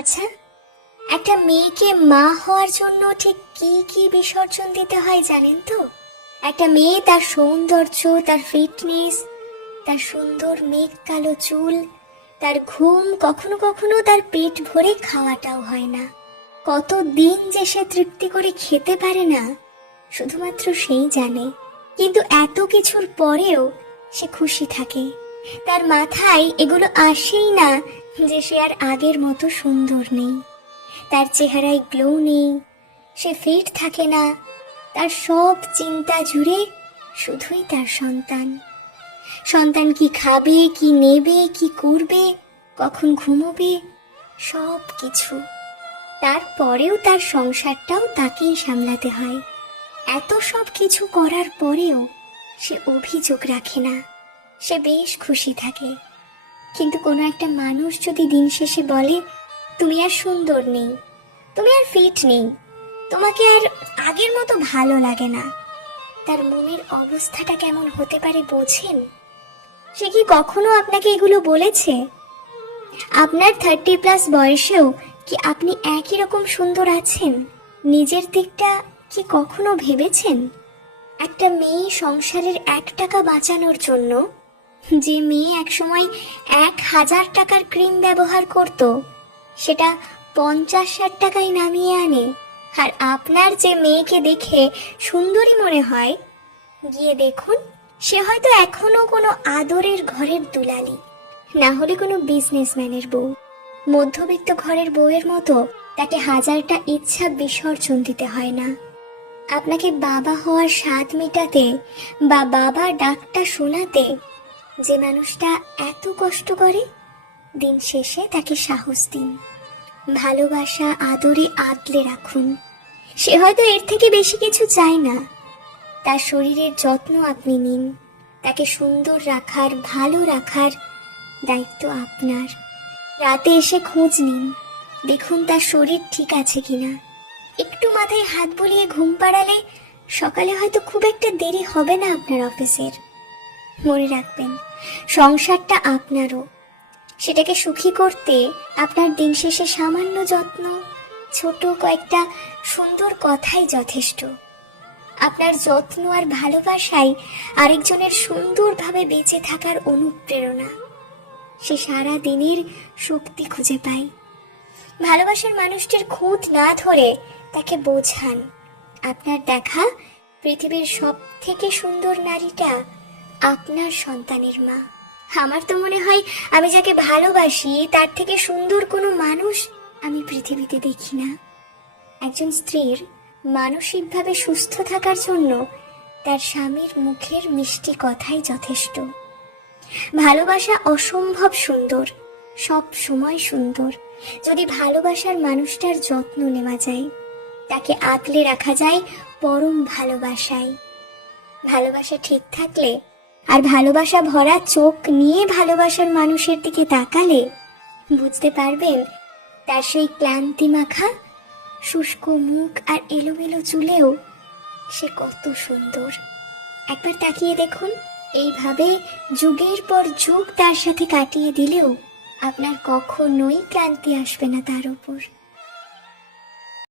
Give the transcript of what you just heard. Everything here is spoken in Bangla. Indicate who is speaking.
Speaker 1: আচ্ছা একটা মেয়েকে মা হওয়ার জন্য ঠিক কি কি বিসর্জন দিতে হয় জানেন তো? একটা মেয়ে তার সৌন্দর্য, তার ফিটনেস তার সুন্দর মেঘ কালো চুল, তার ঘুম কখনো কখনো তার পেট ভরে খাওয়াটাও হয় না। কত দিন যে সে তৃপ্তি করে খেতে পারে না, শুধুমাত্র সেই জানে। কিন্তু এত কিছুর পরেও সে খুশি থাকে। তার মাথায় এগুলো আসেই না যে সে আর আগের মতো সুন্দর নেই। তার চেহারায় গ্লো নেই, সে ফিট থাকে না, তার সব চিন্তা জুড়ে শুধুই তার সন্তান। সন্তান কি খাবে, কি নেবে, কি করবে, কখন ঘুমোবে, সব কিছু। তারপরেও তার সংসারটাও তাকেই সামলাতে হয়। এত সব কিছু করার পরেও সে অভিযোগ রাখে না। সে বেশ খুশি থাকে। কিন্তু কোনো একটা মানুষ যদি দিন শেষে বলে, তুমি আর সুন্দর নেই, তুমি আর ফিট নেই, তোমাকে আর আগের মতো ভালো লাগে না। তার মনের অবস্থাটা কেমন হতে পারে বোঝেন? সে কি কখনো আপনাকে এগুলো বলেছে? আপনার থার্টি প্লাস বয়সেও কি আপনি একই রকম সুন্দর আছেন? নিজের দিকটা কি কখনো ভেবেছেন? একটা মেয়ে সংসারের এক টাকা বাঁচানোর জন্য যে মেয়ে একসময় এক হাজার টাকার ক্রিম ব্যবহার করত, সেটা পঞ্চাশ ষাট টাকায় নামিয়ে আনে। আর আপনার যে মেয়েকে দেখে সুন্দরী মনে হয়, গিয়ে দেখুন, সে হয়তো এখনও কোনো আদরের ঘরের দুলালি। না হলে কোনো বিজনেসম্যানের বউ। মধ্যবিত্ত ঘরের বউয়ের মতো তাকে হাজারটা ইচ্ছা বিসর্জন দিতে হয় না। আপনাকে বাবা হওয়ার স্বাদ মেটাতে বা বাবা ডাকটা শোনাতে যে মানুষটা এত কষ্ট করে, দিন শেষে তাকে সাহস দিন। ভালোবাসা, আদরে আগলে রাখুন। সে হয়তো এর থেকে বেশি কিছু চায় না। তার শরীরের যত্ন আপনি নিন। তাকে সুন্দর রাখার, ভালো রাখার দায়িত্ব আপনার। রাতে এসে খোঁজ নিন। দেখুন তার শরীর ঠিক আছে কিনা। একটু মাথায় হাত বুলিয়ে ঘুম পাড়ালে সকালে হয়তো খুব একটা দেরি হবে না আপনার অফিসের। মনে রাখবেন, সংসারটা আপনারও। সেটাকে সুখী করতে আপনার দিন শেষে সামান্য যত্ন, ছোট কয়েকটা সুন্দর কথাই যথেষ্ট। আপনার যত্ন আর ভালোবাসাই আরেকজনের সুন্দরভাবে বেঁচে থাকার অনুপ্রেরণা। সে সারা দিনের শক্তি খুঁজে পায়। ভালোবাসার মানুষটির খুঁত না ধরে তাকে বোঝান। আপনার দেখা পৃথিবীর সব থেকে সুন্দর নারীটা আপনার সন্তানের মা। আমার তো মনে হয় আমি যাকে ভালোবাসি, তার থেকে সুন্দর কোনো মানুষ আমি পৃথিবীতে দেখি না। একজন স্ত্রীর মানসিকভাবে সুস্থ থাকার জন্য তার স্বামীর মুখের মিষ্টি কথাই যথেষ্ট। ভালোবাসা অসম্ভব সুন্দর, সব সময় সুন্দর। যদি ভালোবাসার মানুষটার যত্ন নেওয়া যায়, তাকে আগলে রাখা যায় পরম ভালোবাসায়। ভালোবাসা ঠিক থাকলে আর ভালোবাসা ভরা চোখ নিয়ে ভালোবাসার মানুষের দিকে তাকালে বুঝতে পারবেন, তার সেই ক্লান্তি মাখা, শুষ্ক মুখ আর এলোমেলো চুলেও সে কত সুন্দর। একবার তাকিয়ে দেখুন, এইভাবে যুগের পর যুগ তার সাথে কাটিয়ে দিলেও আপনার কখনোই ক্লান্তি আসবে না তার উপর।